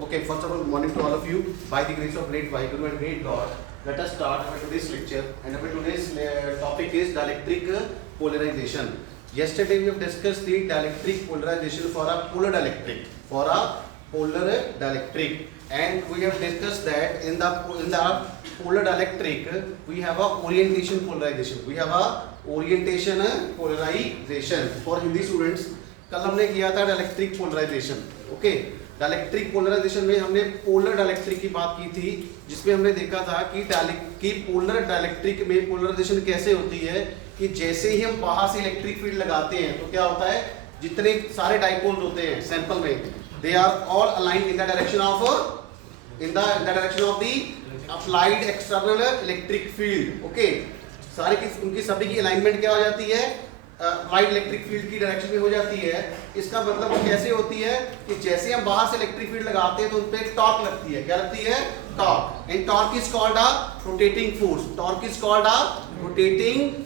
Okay, first of all, good morning to all of you. By the grace of great Vaheguru and great God, let us start our today's lecture. And our today's topic is dielectric polarization. Yesterday we have discussed the dielectric polarization for a polar dielectric. And we have discussed that in the polar dielectric we have a orientation polarization. For Hindi students, कल हमने किया था dielectric polarization. Okay, dielectric polarization में हमने polar dielectric की बात की थी, जिसमें हमने देखा था कि पोलर डायलेक्ट्रिक में पोलराइजेशन कैसे होती है कि जैसे ही हम बाहर से इलेक्ट्रिक फील्ड लगाते हैं तो क्या होता है, जितने सारे डाइपोल्स होते हैं सैंपल में, they are all aligned in the direction of the applied external electric field. Okay, सारे की उनकी सभी की अलाइनमेंट क्या हो जाती है, अप्लाइड इलेक्ट्रिक फील्ड की डायरेक्शन में हो जाती है. इसका मतलब वो कैसे होती है कि जैसे हम बाहर से इलेक्ट्रिक फील्ड लगाते हैं तो उन पे टॉर्क लगती है. क्या लगती है? Torque. And torque is called a rotating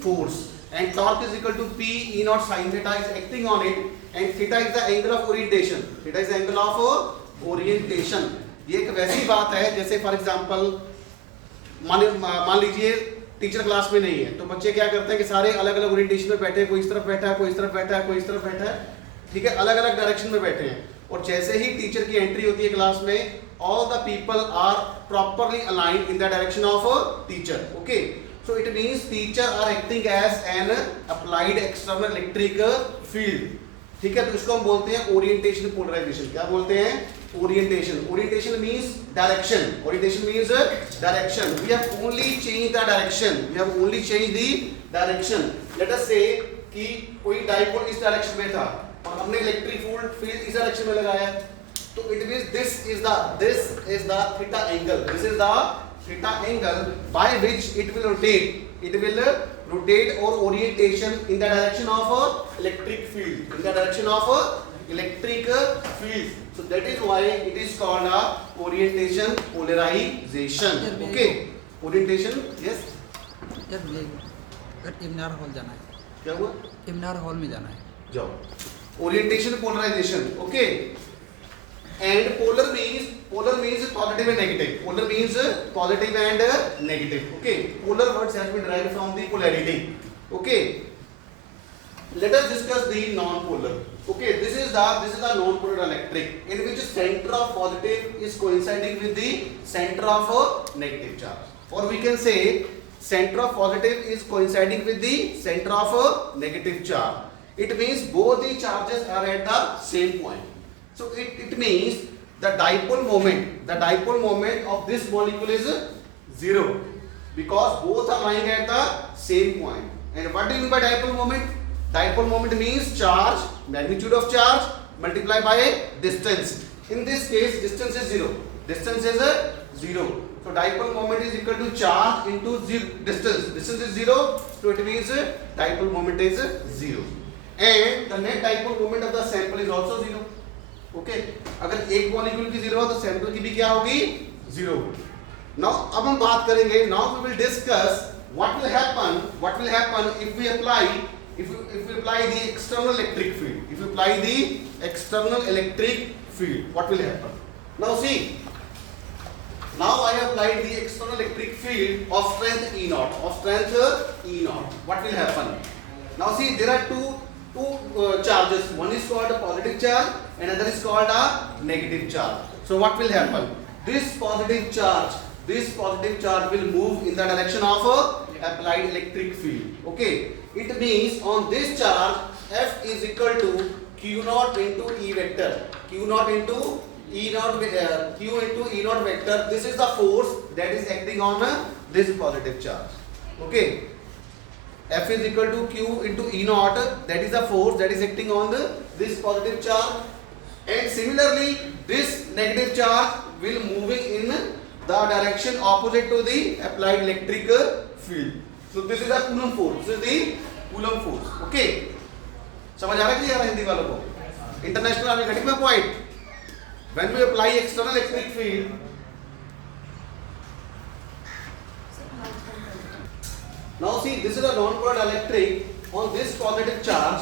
force. And torque is equal to P E naught sin theta is acting on it, and theta is the angle of orientation. ये एक वैसी बात है जैसे फॉर एग्जांपल मान लीजिए teacher class में नहीं है तो बच्चे क्या करते हैं कि सारे अलग अलग ओरिएंटेशन में बैठे हैं, कोई इस तरफ बैठा है, कोई इस तरफ बैठा है, कोई इस तरफ बैठा है, ठीक है, अलग अलग डायरेक्शन में बैठे हैं. और जैसे ही टीचर की एंट्री होती है क्लास में, all the people are properly aligned in the direction of teacher. Okay, so it means teacher are acting as an applied external electric field. ठीक है, तो इसको हम बोलते हैं ओरिएंटेशन पोलराइजेशन. क्या बोलते हैं? Orientation. Orientation means direction. We have only changed the direction. Let us say कि कोई डाइपोल इस डायरेक्शन में था और हमने इलेक्ट्रिक फील्ड इस डायरेक्शन में लगाया, तो it means this is the theta angle by which it will rotate or orientation in the direction of electric field. So that is why it is called a orientation polarization. Okay, orientation. Yes. Seminar hall जाना है. क्या हुआ? इमनार hall में जाना है. जाओ. Orientation polarization. Okay. And polar means positive and negative. Okay, polar words has been derived from the polarity. Okay, let us discuss the non-polar. Okay, this is the non-polar electric in which center of positive is coinciding with the center of negative charge, or we can say center of positive is coinciding with the center of negative charge. It means both the charges are at the same point. So it means the dipole moment of this molecule is 0 because both are lying at the same point. And what do you mean by dipole moment? Dipole moment means charge, magnitude of charge multiplied by distance. In this case, distance is 0. So dipole moment is equal to charge into distance. Distance is 0, so it means dipole moment is 0. And the net dipole moment of the sample is also 0. Okay, अगर एक molecule की 0 हो तो sample की भी क्या होगी? 0. Now अब हम बात करेंगे, now we will discuss what will happen if we apply the external electric field. What will happen? Now see, now I have applied the external electric field of strength E naught. What will happen? Now see, there are two charges. One is called a positive charge and another is called a negative charge. So what will happen? This positive charge will move in the direction of applied electric field. Okay, it means on this charge F is equal to Q naught into E vector. Q into E naught vector. This is the force that is acting on this positive charge. Okay, F is equal to Q into E naught, that is the force that is acting on this positive charge. And similarly, this negative charge will moving in the direction opposite to the applied electric field. So this is the Coulomb force. Okay, समझ आ रहा है clear है हिंदी वालों को? International are you getting my point? When we apply external electric field, now see, this is a non-polar electric. On this positive charge,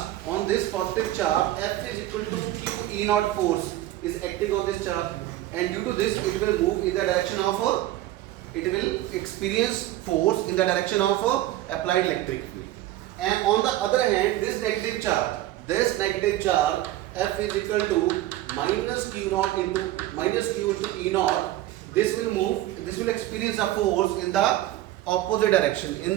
F is equal to Q E naught force is acting on this charge. and due to this it will move in the direction of it will experience force in the direction of applied electric field. And on the other hand, this negative charge F is equal to minus q into E naught. This will experience a force in the opposite direction, to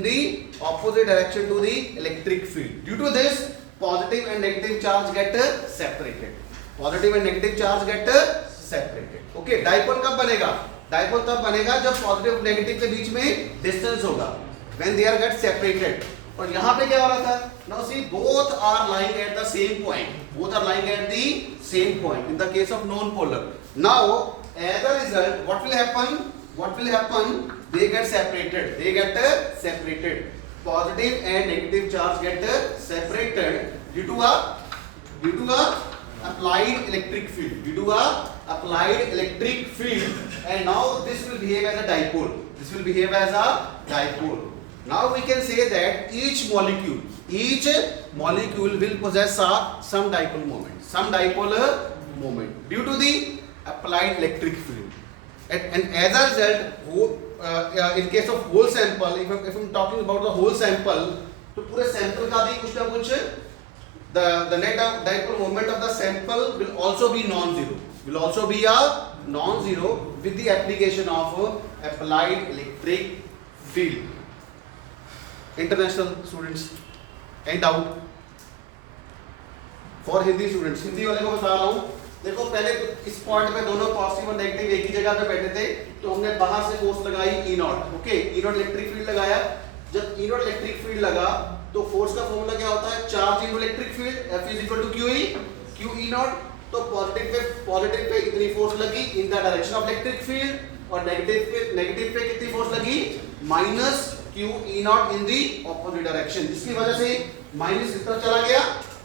the electric field. Due to this, positive and negative charge get separated. Okay, dipole कब बनेगा? Dipole तब बनेगा जब positive negative के बीच में distance होगा, when they are get separated. और यहाँ पे क्या हो रहा था? Now see, both are lying at the same point. In the case of non-polar. Now, as a result, what will happen? They get separated. Positive and negative charge get separated due to a applied electric field. And now this will behave as a dipole. Now we can say that each molecule will possess some dipole moment due to the applied electric field. And as a result, in case of whole sample, if I'm talking about the whole sample, तो पूरे sample का भी कुछ ना कुछ the net dipole moment of the sample will also be non-zero. With the application of applied electric field. International students, any doubt? For Hindi students, Hindi वाले को बता रहा हूँ. देखो पहले इस पॉइंट पे दोनों पॉजिटिव और नेगेटिव एक ही जगह पे बैठे थे, तो हमने बाहर से फोर्स लगाई E not. Okay, E not electric field लगाया. जब E नॉट इलेक्ट्रिक फील्ड लगा तो फोर्स का फॉर्मूला क्या होता है? Charge into electric field, F is equal to Q E naught. तो पॉजिटिव पे इतनी फोर्स लगी in the direction of electric field, और नेगेटिव पे कितनी फोर्स लगी? Minus Q E naught in the opposite direction, जिसकी वजह से माइनस इस तरफ चला गया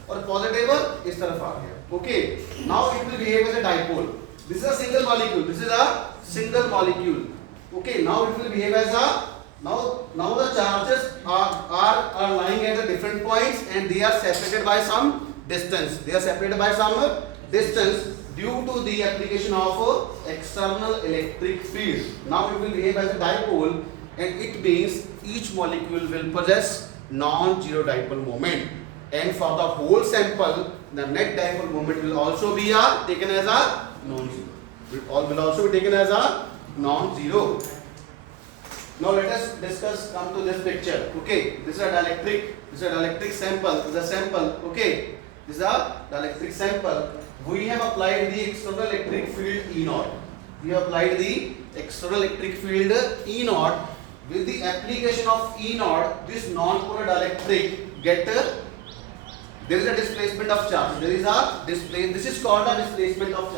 और पॉजिटिव इस तरफ आ गया. Okay, now it will behave as a dipole. This is a single molecule. Okay, now it will behave as a now the charges are lying at the different points and they are separated by some distance. Due to the application of external electric field. Now it will behave as a dipole, and it means each molecule will possess non-zero dipole moment. And for the whole sample, the net dipole moment will also be taken as a non-zero. Will also be taken as a non-zero. Now let us come to this picture. Okay, this is a dielectric sample. This is a sample. Okay, this is a dielectric sample. We have applied the external electric field E naught. With the application of E naught, this non-polar dielectric there is a displacement of charge. This is called a displacement of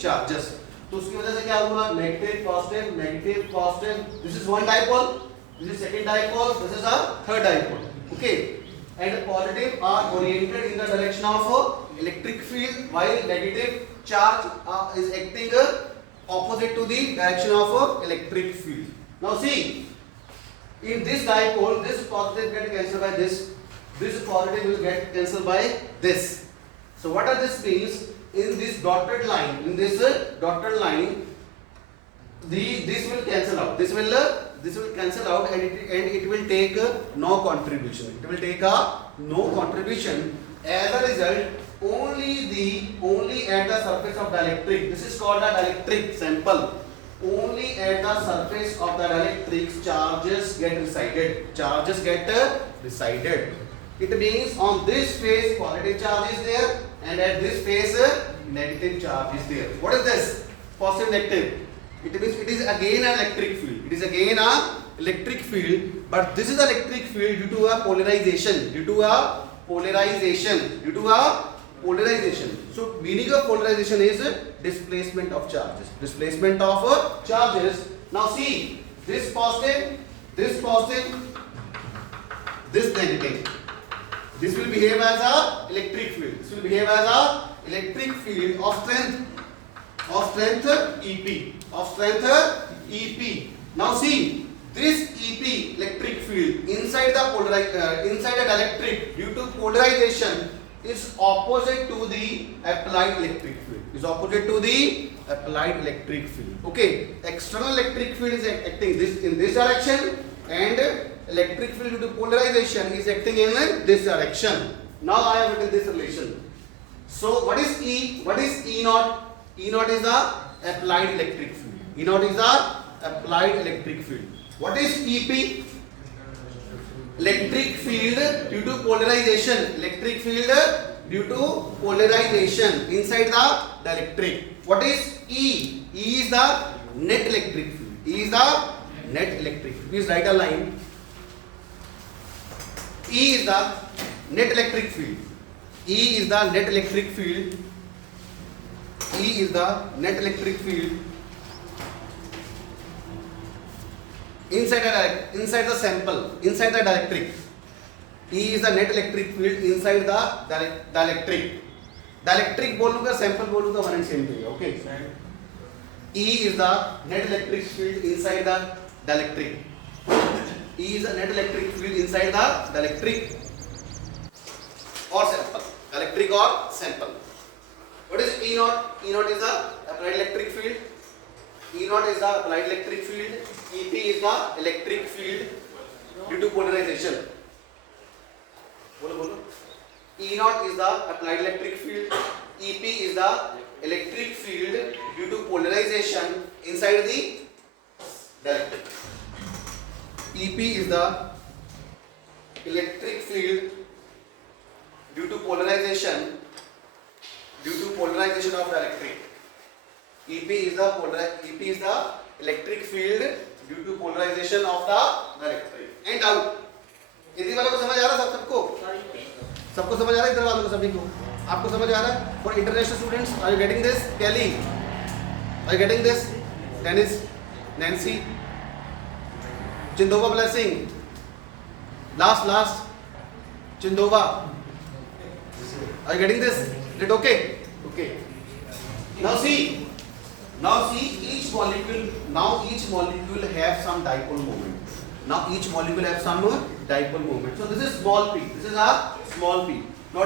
charges. तो उसकी वजह से क्या हुआ? Negative positive. This is one dipole. This is second dipole. This is a third dipole. Okay. And the positive are oriented in the direction of electric field, while negative charge is acting opposite to the direction of electric field. Now see. In this dipole, this positive get cancelled by this. This positive will get cancelled by this. So what does this means? In this dotted line, this will cancel out. This will cancel out, and it will take no contribution. As a result, only at the surface of dielectric. This is called a dielectric sample. Only at the surface of the dielectrics charges get resided. It means on this face positive charge is there, and at this face negative charge is there. What is this? Positive, negative. It means it is again an electric field. But this is electric field due to a polarization. So meaning of polarization is displacement of charges. Now see, this positive, this negative. This will behave as a electric field. Of strength EP. Now see, this EP electric field inside the dielectric due to polarization is opposite to the applied electric field. is opposite to the applied electric field. Okay, external electric field is acting this in this direction, and electric field due to polarization is acting in this direction. Now I have written this relation. So what is E? What is E naught? E naught is the applied electric field. E naught is the applied electric field. What is EP? Electric field due to polarization. Electric field due to polarization inside the dielectric. What is E? E is the net electric field. E is the net electric field. Please write a line. E is the net electric field. E is the net electric field. E is the net electric field inside the sample, inside the dielectric. E is the net electric field inside the dielectric. Dielectric बोलूँगा sample बोलूँगा one and same thing. Okay. E is the net electric field inside the dielectric. E is the net electric field inside the dielectric or sample. Dielectric or sample. What is E naught? E naught is the applied electric field. E naught is the applied electric field. EP is the electric field due to polarization. बोलो. E naught is the applied electric field. EP is the electric field due to polarization inside the dielectric. EP is the electric field due to polarization of dielectric. EP is the electric field due to polarization of the dielectric. And out. इधर वालों को समझ आ रहा है सबको समझ आ रहा है इधर वालों को सभी को आपको समझ आ रहा है for international students are you getting this Kelly are you getting this Dennis Nancy Chindova blessing last Chindova are you getting this is it okay now see each molecule have some dipole moment. Now each molecule have some dipole moment. So this is small p. This is our small p. Now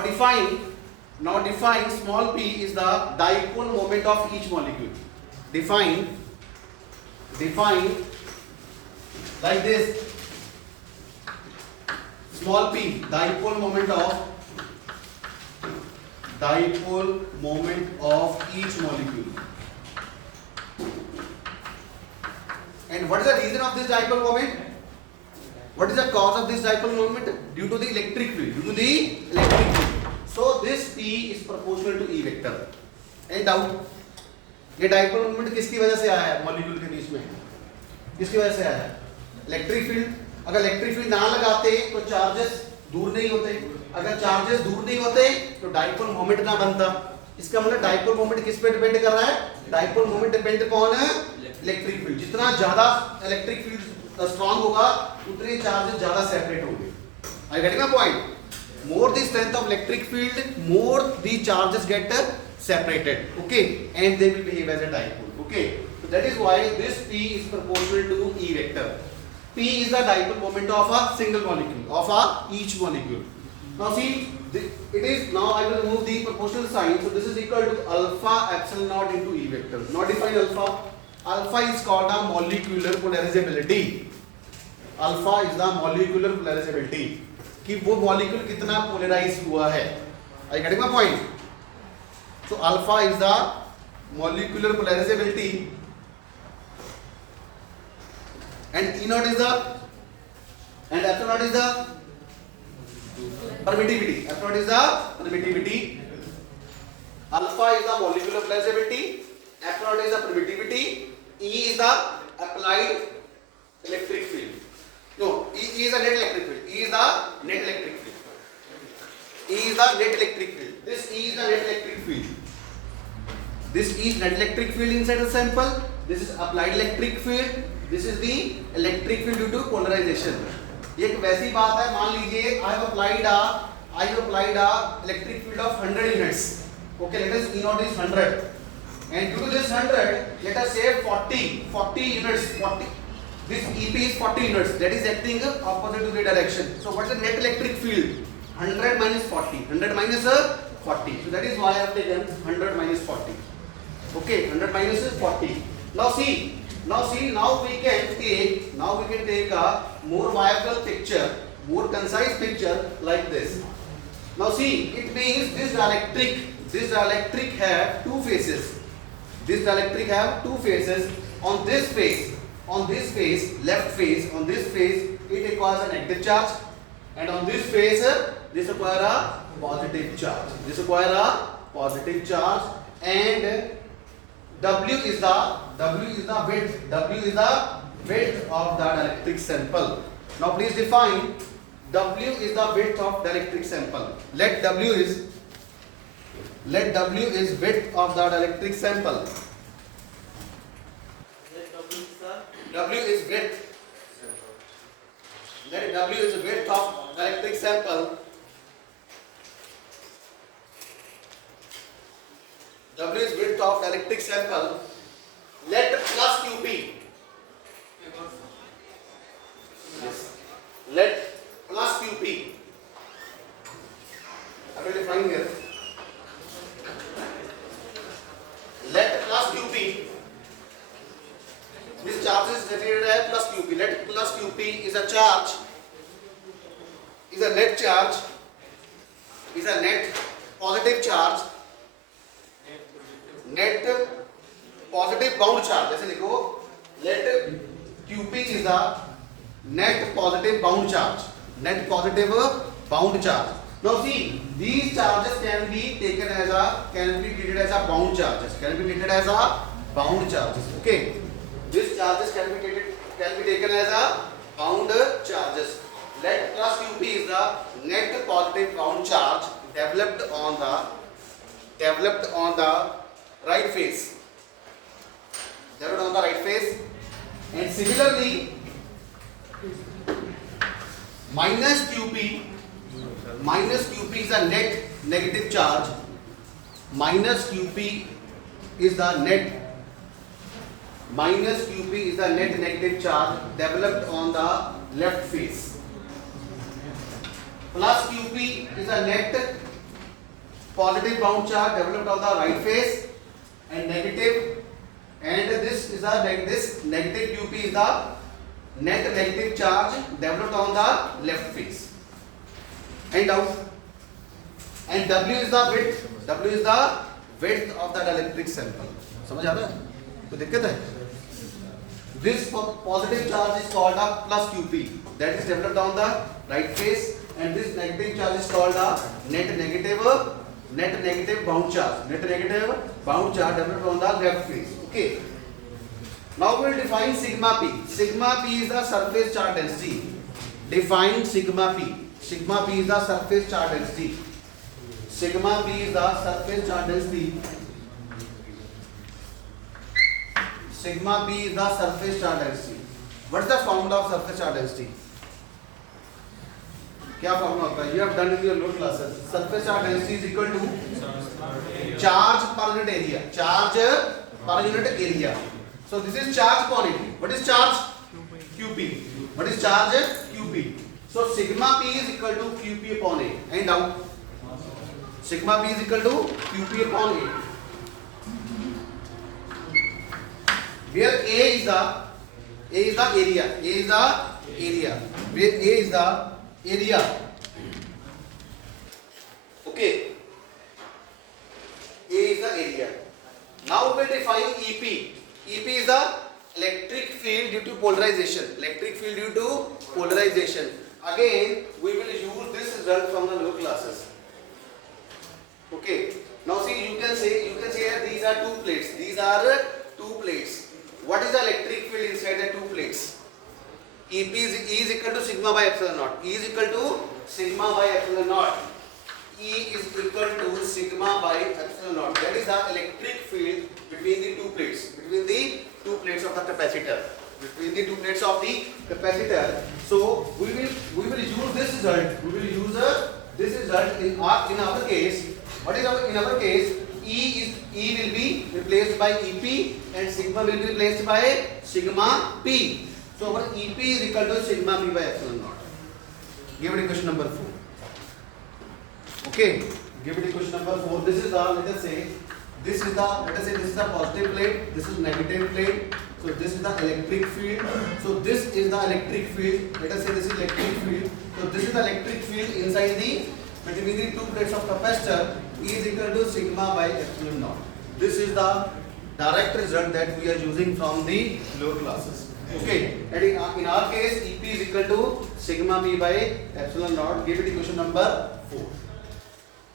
define small p is the dipole moment of each molecule. Define like this. Small p dipole moment of each molecule. And what is the reason of this dipole moment? What is the cause of this dipole moment? Due to the electric field. So this P is proportional to E vector. Any doubt? ये dipole moment किसकी वजह से आया है molecule के बीच में? किसकी वजह से आया है? Electric field. अगर इलेक्ट्रिक फील्ड ना लगाते तो चार्जेस दूर नहीं होते. अगर चार्जेस दूर नहीं होते तो डाइपोल मोमेंट ना बनता. इसका मतलब डाइपोल मोमेंट किस पे डिपेंड कर रहा है? Dipole moment depend upon electric field. जितना ज्यादा इलेक्ट्रिक फील्ड स्ट्रांग होगा उतने चार्जेस ज्यादा सेपरेट होंगे. I getting my point? More the strength of electric field, more the charges get separated. Okay, and they will behave as a dipole. Okay, so that is why this P is proportional to E vector. P is the dipole moment of a single molecule, of each molecule. Now see, it is now I will remove the proportional sign. So this is equal to alpha epsilon naught into E vector. Now define alpha. Alpha is called a molecular polarizability. Alpha is the molecular polarizability. कि वो molecule कितना polarise हुआ है. I getting my point? So alpha is the molecular polarisability and E not is the end epsilon not is the permittivity. F naught is the permittivity. Alpha is the molecular polarizability. F naught is the permittivity. E is the applied electric field. No, E is the net electric field. E is the net electric field. E is the net electric field. This E is the net electric field. This is net electric field inside the sample. This is applied electric field. This is the electric field due to polarization. ये एक वैसी बात है. मान लीजिए I have applied a electric field of 100 units. Okay, let us E naught is 100. And due to this 100, let us say 40 units. 40. This EP is 40 units. That is acting opposite to the direction. So what is the net electric field? 100 minus 40. 100 minus 40. So that is why I have taken 100 minus 40. Okay, 100 minus is 40. Now see, now we can take a more viable picture, more concise picture like this. Now see, it means this dielectric have two faces. This dielectric have two faces. On this face, left face, on this face, it requires a negative charge, and on this face, this require a positive charge. This require a positive charge, and W is the width of the dielectric sample. Now please define W is the width of dielectric sample. Let W is width of the dielectric sample. W is width. Let W is width of dielectric sample. W is width of dielectric sample. Let plus QP. Yes. Let plus QP. I will define here. Let plus QP. This charge is generated as plus QP. Let plus QP is a charge. Is a net charge. Is a net positive charge. Net positive bound charge. जैसे लिखो, let QP is the net positive bound charge. Net positive bound charge. Now see, these charges can be treated as a bound charges. Okay. These charges can be taken as a bound charges. Let plus QP is the net positive bound charge developed on the right face. And similarly, minus QP is a net negative charge. Minus QP is the net negative charge developed on the left face. Plus QP is a net positive bound charge developed on the right face, and this negative QP is the net negative charge developed on the left face. And W is the width of the dielectric sample. समझ आ रहा है? कोई दिक्कत है? This positive charge is called a plus QP, that is developed on the right face, and this negative charge is called a net negative bound charge. Net negative bound charge developed on the left face. Okay. Now we will define sigma p. Sigma p is the surface charge density. Define sigma p. Sigma p is the surface charge density. Sigma p is the surface charge density. Sigma p is the surface charge density. What is the formula of surface charge density? क्या formula होता है? You have done in your lower classes. Surface charge density is equal to charge per unit area. Charge per unit area. So this is charge quantity. What is charge? QP. What is charge? QP. So sigma p is equal to QP upon A. And down. Sigma p is equal to QP upon A. Where A is the area. Where A is the area. Okay. A is the area. Now we will define EP. EP is the electric field due to polarization. Again, we will use this result from the lower classes. Okay. Now see, you can say that these are two plates. What is the electric field inside the two plates? EP is equal to sigma by epsilon naught. E is equal to sigma by epsilon naught. E is equal to sigma by epsilon naught. That is the electric field between the two plates. Between the two plates of the capacitor. So we will use this result. This result in our case. What is in our case? E will be replaced by EP and sigma will be replaced by sigma P. So our EP is equal to sigma P by epsilon naught. Give it equation number 4. Okay. Give it equation number 4. This is the, let us say, This is the, let us say this is the positive plate, this is negative plate. So this is the electric field. So this is the electric field. Let us say this is electric field. So this is the electric field inside the, between the two plates of capacitor. E is equal to sigma by epsilon naught. This is the direct result that we are using from the lower classes. Okay, and in our case, EP is equal to sigma B by epsilon naught. Give it equation number 4.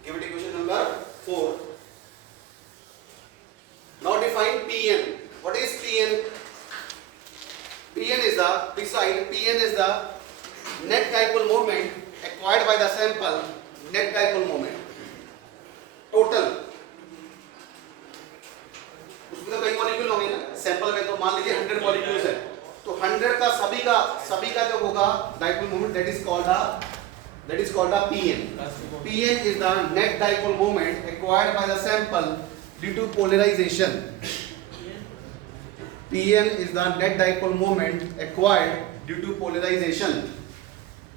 Give it equation number 4. Now define Pn. What is Pn? Pn is the, beside Pn is the net dipole moment acquired by the sample, net dipole moment. Total. उसमें तो कई molecule होंगे ना, sample में तो मान लीजिए 100 molecules है, तो 100 का सभी का जो होगा dipole moment, that is called a Pn. Pn is the net dipole moment acquired by the sample due to polarization. Pn is the net dipole moment acquired due to polarization,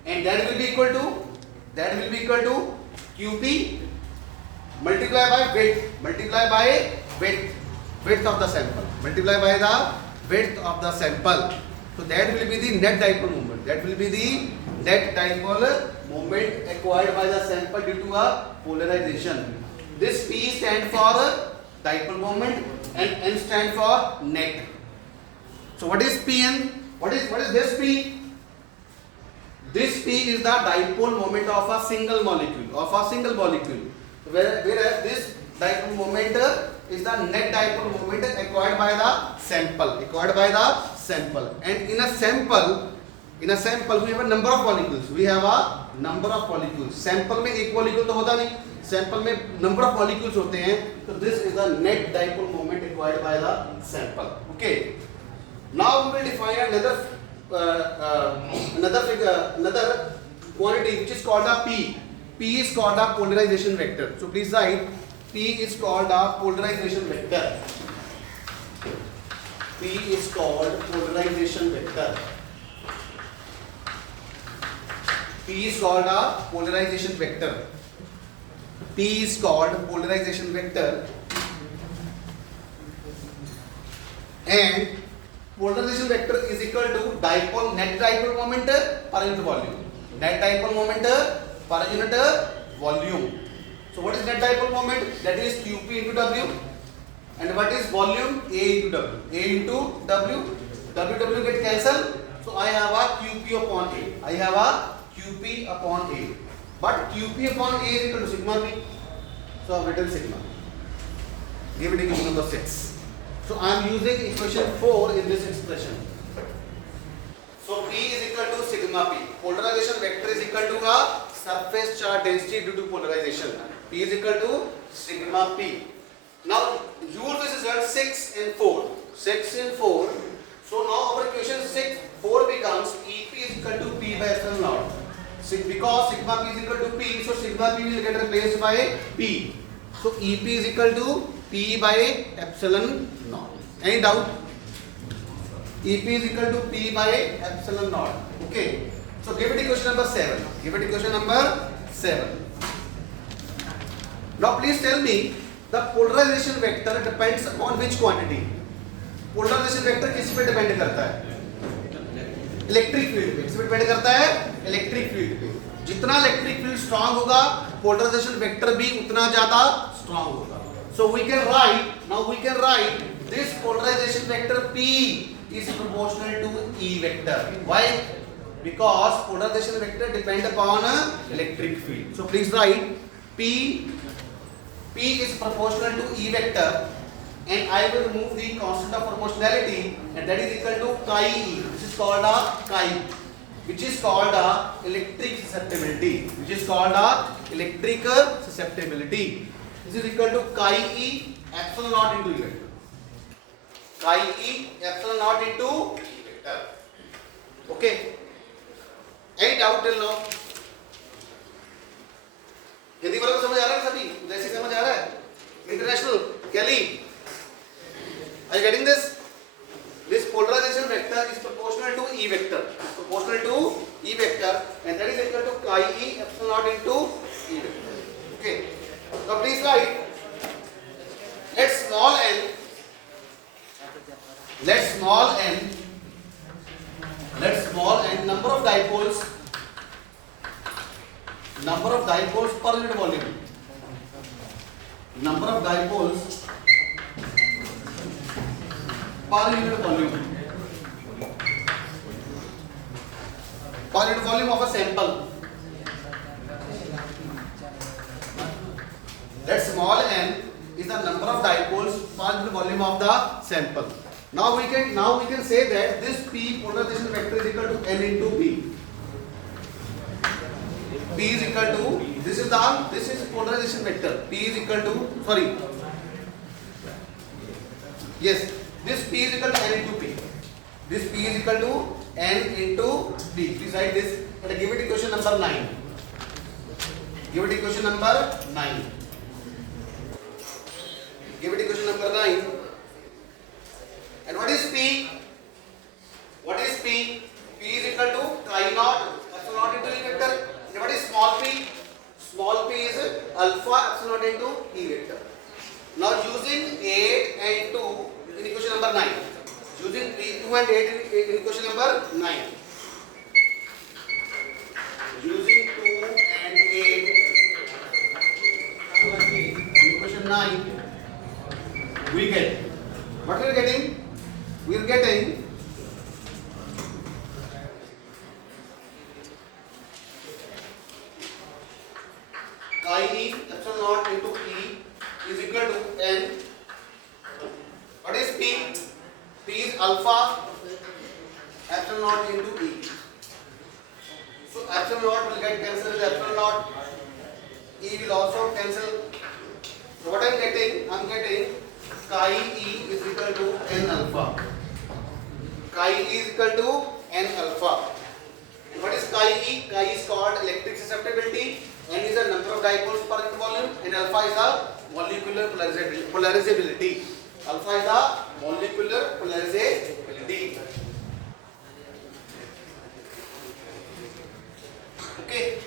and that will be equal to Qp multiply by width of the sample, multiply by the width of the sample. So that will be the net dipole moment. That will be the net dipole moment acquired by the sample due to a polarization. This P stand for dipole moment and N stand for net. So what is Pn? What is this P? This P is the dipole moment of a single molecule. Whereas this dipole moment is the net dipole moment acquired by the sample. And in a sample we have a number of molecules. Sample में एक molecule तो होता नहीं, sample में number of molecules होते हैं. So this is the net dipole moment acquired by the sample. Okay. Now we will define another quantity which is called a P. P is called a polarization vector. So please write, P is called a polarization vector. P is called polarization vector. P is called a polarization vector. P is called polarization vector. And polarization vector is equal to net dipole moment per unit volume. Net dipole moment per unit volume. So what is net dipole moment? That is Qp into W. And what is volume? A into W. A into W. W get cancelled. So I have a Qp upon A. But Qp upon A is equal to sigma P. So I have written sigma. Give it equation number 6. So I am using equation 4 in this expression. So P is equal to sigma P. Polarization vector is equal to a surface charge density due to polarization. P is equal to sigma P. Now use this result 6 and 4. 6 and 4. So now our equation 4 becomes EP is equal to P by epsilon naught. Because sigma P is equal to P, so sigma P will get replaced by P. So EP is equal to P by epsilon naught. Any doubt? EP is equal to P by epsilon naught. Okay. So give it equation number 7. Now please tell me, the polarization vector depends upon which quantity? Polarization vector किस पे depend करता है? Electric field पे. किस पे depend करता है? Electric field पे. जितना इलेक्ट्रिक फील्ड स्ट्रांग होगा, पोलराइजेशन वेक्टर भी उतना ज्यादा स्ट्रांग होगा. So we can write this polarization vector P is proportional to E vector. Why? Because polarization vector depend upon electric field. So please write P is proportional to E vector, and I will remove the constant of proportionality, and that is equal to chi E. This is called a chi, which is called a electric susceptibility. This is equal to chi E epsilon naught into E vector. Chi E epsilon naught into E vector. Okay. Any doubt till now? Hindi वालों को समझ आ रहा है सभी? जैसे समझ आ रहा है? International, Kelly, are you getting this? This polarization vector is proportional to E vector. And that is equal to chi E epsilon naught into E vector. Okay. Now please write. Let's let small n number of dipoles per unit volume. Number of dipoles per unit volume. Per unit volume of a sample. Let small n is the number of dipoles per unit volume of the sample. Now we can say that this P polarization vector is equal to n into P. P is equal to, this is polarization vector. P is equal to, sorry. Yes, this P is equal to n into P. This P is equal to n into P. Please write this. And give it equation number 9. Give it equation number 9. Give it equation number 9. And what is P? What is P? P is equal to chi naught epsilon naught into E vector. And what is small p? Small p is alpha epsilon naught into E vector. Now using 8 and 2 in equation number 9. Using 2 and 8 in equation number 9. Using 2 and 8 in equation 9, we get, what we are getting? We are getting chi e epsilon naught into E is equal to n. What is P? P is alpha epsilon naught into E. So epsilon naught will get cancelled with epsilon naught. E will also cancel. So what I am getting? I am getting chi E is equal to n alpha. Chi E is equal to n alpha. And what is chi E? Chi is called electric susceptibility. N is the number of dipoles per unit volume, and alpha is the molecular polarizability. Alpha is the molecular polarizability. Okay.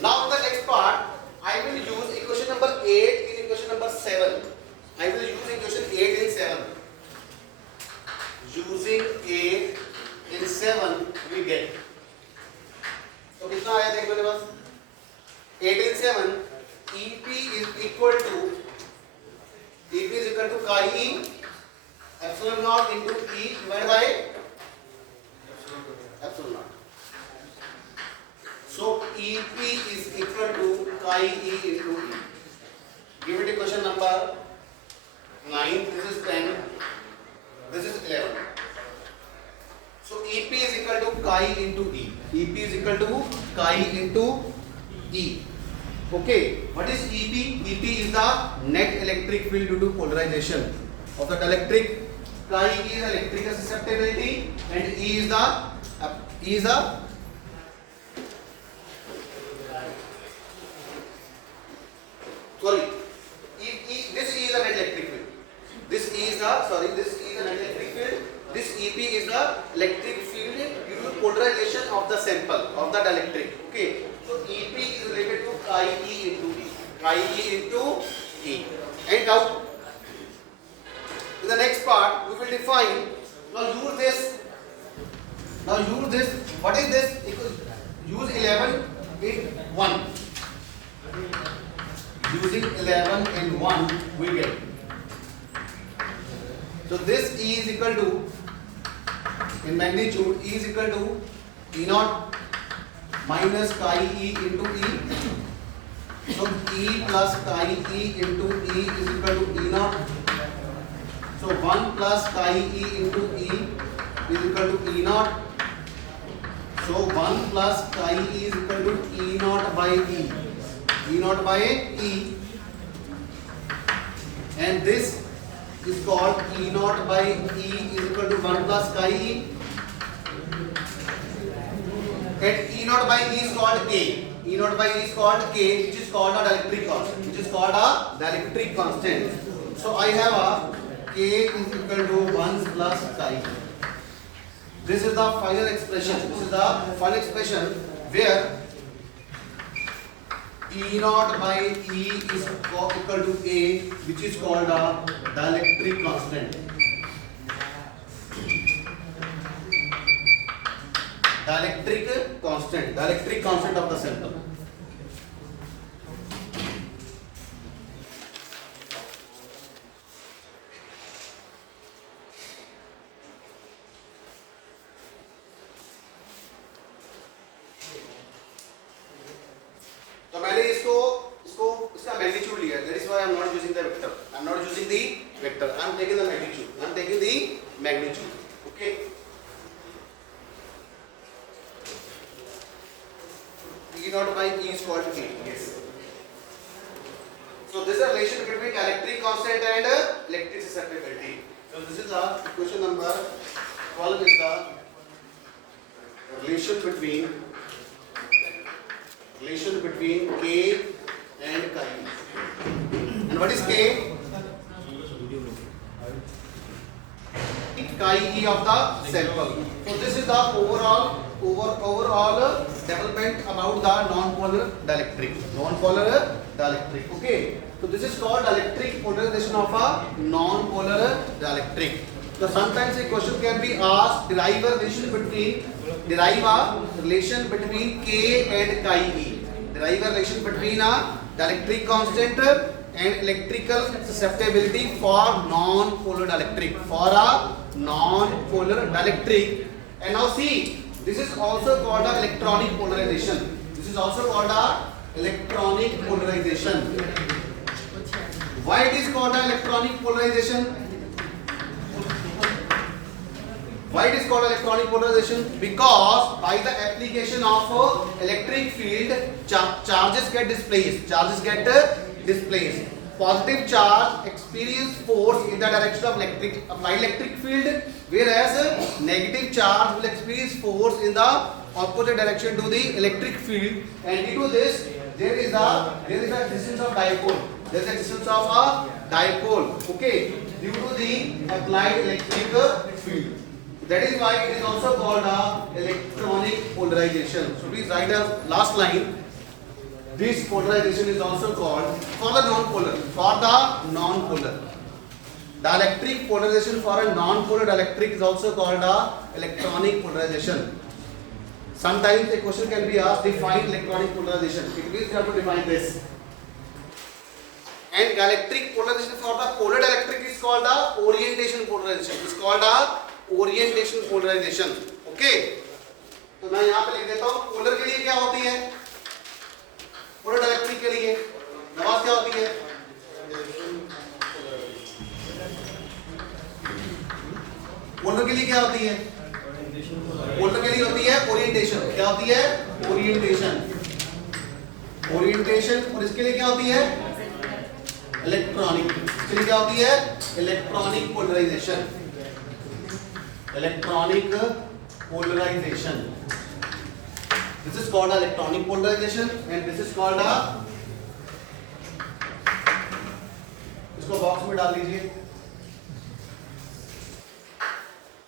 Now the next part, I will use equation number 8 in equation number 7. I will use equation 8 in 7. Using 8 in 7 we get. तो कितना आया देख मेरे पास? 8 in 7 EP is equal to chi E epsilon naught into E divided by epsilon naught. So EP is equal to chi E into E. Give it equation number 9. This is 10. This is 11. So EP is equal to chi into E. EP is equal to chi into E. Okay. What is EP? EP is the net electric field due to polarization of the dielectric. Chi E is electrical susceptibility, and E is the sorry, this E is the net electric field. This E is the net electric field. This EP is the electric field due to polarization of the sample of the dielectric. Okay, so EP is related to chi E into E. Chi E into E. And now, in the next part, we will define. Now use this. What is this? Use 11 in 1. Using 11 in 1 we get. So this E is equal to, in magnitude, E is equal to E naught minus chi E into E. So E plus chi E into E is equal to E naught. So 1 plus chi E into E is equal to E naught. So 1 plus chi E is equal to E naught by E. E naught by E, and this is called E naught by E is equal to 1 plus chi E, and E naught by E is called K. E naught by E is called K, which is called a dielectric constant. So I have a K is equal to 1 plus chi. this is the final expression. This is the final expression where E naught by E is equal to A, which is called a dielectric constant. Dielectric constant of the sample. तो मैंने इसका magnitude लिया. That is why I am not using the vector. I am not using the vector. I am taking the magnitude. I am taking the magnitude. Okay. E naught by E is equal to A. Yes. So this is a relation between dielectric constant and electric susceptibility. So this is the equation number 12 is the relation between K and chi. And what is K? Chi E of the sample. So this is the overall development about the non-polar dielectric. Okay. So this is called dielectric polarization of a non-polar dielectric. So sometimes a question can be asked, derive a relation between K and chi E. Derive a relation between a dielectric constant and electrical susceptibility for non-polar dielectric. And now see, this is also called a electronic polarization. Why it is called an electronic polarization? Because by the application of electric field, charges get displaced. Positive charge experience force in the direction of applied electric field, whereas negative charge will experience force in the opposite direction to the electric field. And due to this, there is a existence of dipole. There is existence of a dipole. Okay, due to the applied electric field. That is why it is also called a electronic polarization. So please write a last line. This polarization is also called for the non-polar. Dielectric polarization for a non-polar dielectric is also called a electronic polarization. Sometimes a question can be asked, define electronic polarization. It means you have to define this. And dielectric polarization for the polar dielectric is called the orientation polarization. Okay. तो मैं यहाँ पे लिख देता हूँ polar के लिए क्या होती है, पोलर डाइलेक्ट्रिक के लिए नवाज क्या होती है, पोलर के लिए क्या होती है, पोलर के लिए होती है ओरिएंटेशन. क्या होती है? ओरिएंटेशन. और इसके लिए क्या होती है? इलेक्ट्रॉनिक. इसके लिए क्या होती है? Electronic polarization. This is called electronic polarization and this is called इसको बॉक्स में डाल दीजिए.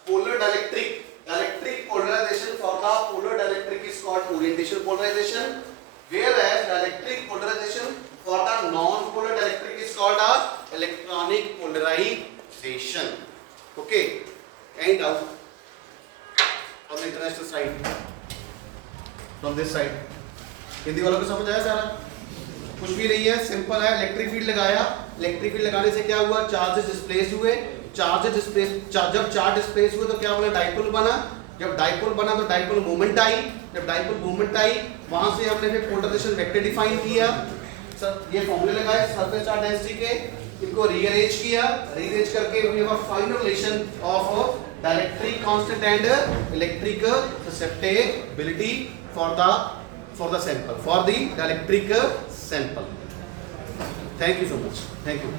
Polar dielectric polarization for the polar dielectric is called orientation polarization, whereas dielectric polarization for the non-polar dielectric is called electronic polarization. Okay. And out on the international side, from this side. Hindi वालों को समझ आया सारा? कुछ भी नहीं है, simple है. इलेक्ट्रिक फील्ड लगाया, इलेक्ट्रिक फील्ड लगाने से क्या हुआ? चार्जेस डिस्प्लेस हुए. जब चार्ज डिस्प्लेस हुए तो क्या बना? डाइपोल बना. जब डाइपोल बना तो डाइपोल मोमेंट आई. जब डाइपोल मोमेंट आई, वहां से हमने फिर पोलराइजेशन वेक्टर डिफाइन किया. सर ये फॉर्मूले लगाए सरफेस चार्ज डेंसिटी के, इनको रीअरेंज किया. रीअरेंज करके we have a final relation of dielectric constant and electric susceptibility for the sample, for the dielectric sample. Thank you so much. Thank you.